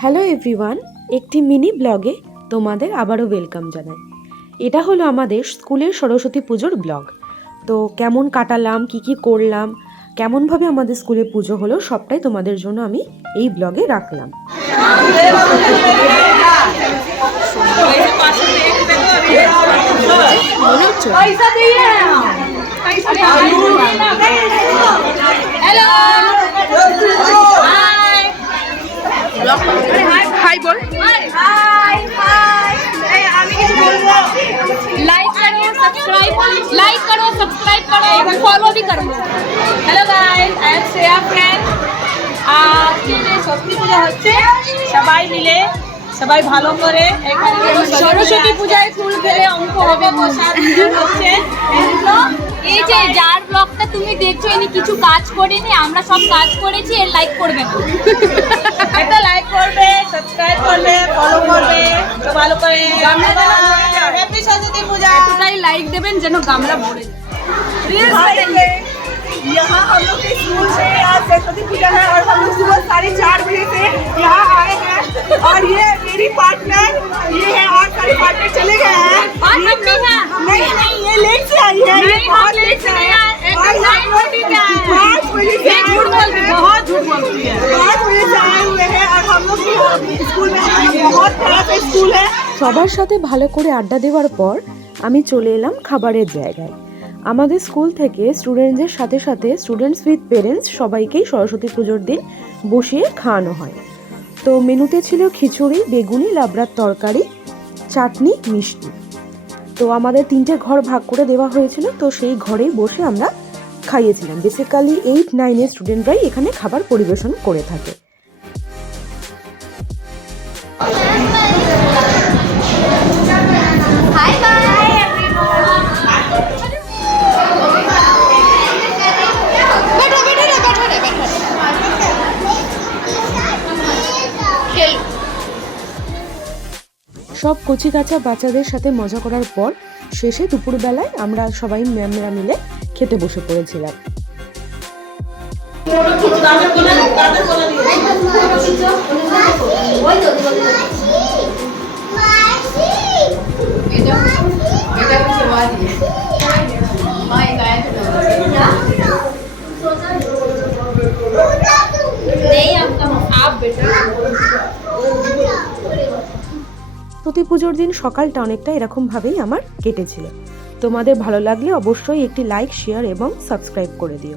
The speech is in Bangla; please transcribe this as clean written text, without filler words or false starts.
হ্যালো এভরিওয়ান, একটি মিনি ব্লগে তোমাদের আবারও ওয়েলকাম জানাই। এটা হলো আমাদের স্কুলের সরস্বতী পুজোর ব্লগ। তো কেমন কাটালাম, কি করলাম, কেমনভাবে আমাদের স্কুলে পুজো হলো, সবটাই তোমাদের জন্য আমি এই ব্লগে রাখলাম। हाय बोल हाय আমি কিছু বলবো लाइक करो सब्सक्राइब करो और फॉलो भी करो। Hello guys, I am Shreya friend. আজকে যে সরস্বতী পূজা হচ্ছে, সবাই মিলে সবাই ভালো করে এখানে সরস্বতী পূজায় ফুল খেলে অঙ্ক হবে, প্রসাদ হচ্ছে। এই যে যার ব্লগটা তুমি দেখছো ইনি কিছু কাজ করেনি, আমরা সব কাজ করেছি। এর লাইক করবে, একটা লাইক করবে, সাবস্ক্রাইব করবে, ফলো করবে, তো ভালো করে হ্যাপি সরস্বতী পূজা। এতটাই লাইক দেবেন যেন গামলা ভরে যায়। यहाँ हम लोग के स्कूल से आज सरस्वती पूजा है और हम लोग सुबह 4:30 बजे से यहाँ आए हैं और ये मेरी पार्टनर ये है और सारे पार्टनर चले गए हैं। और हम भी हैं। नहीं ये लेट से आई है, ये बहुत लेट से आई है। और हम लोग 5 बजे से आए हुए हैं, बहुत झूठ बोलती है। 5 बजे से आए हुए हैं और हम लोग स्कूल में बहुत खराब स्कूल है। সবার সাথে ভালো করে আড্ডা দেওয়ার পর আমি চলে এলাম খাবারের জায়গায়। আমাদের স্কুল থেকে স্টুডেন্টদের সাথে সাথে স্টুডেন্টস উইথ পেরেন্টস সবাইকেই সরস্বতী পুজোর দিন বসিয়ে খাওয়ানো হয়। তো মেনুতে ছিল খিচুড়ি, বেগুনি, লাবড়ার তরকারি, চাটনি, মিষ্টি। তো আমাদের 3টে ঘর ভাগ করে দেওয়া হয়েছিল, তো সেই ঘরেই বসে আমরা খাইয়েছিলাম। বেসিক্যালি 8-9 স্টুডেন্টরাই এখানে খাবার পরিবেশন করে থাকে। সব কচিকাঁচা বাচ্চাদের সাথে মজা করার পর শেষে দুপুরবেলায় আমরা সবাই ম্যামরা মিলে খেতে বসে পড়েছিলাম। সরস্বতী পুজোর দিন সকালটা অনেকটা এরকমভাবেই আমার কেটেছিল। তোমাদের ভালো লাগলে অবশ্যই একটি লাইক, শেয়ার এবং সাবস্ক্রাইব করে দিও।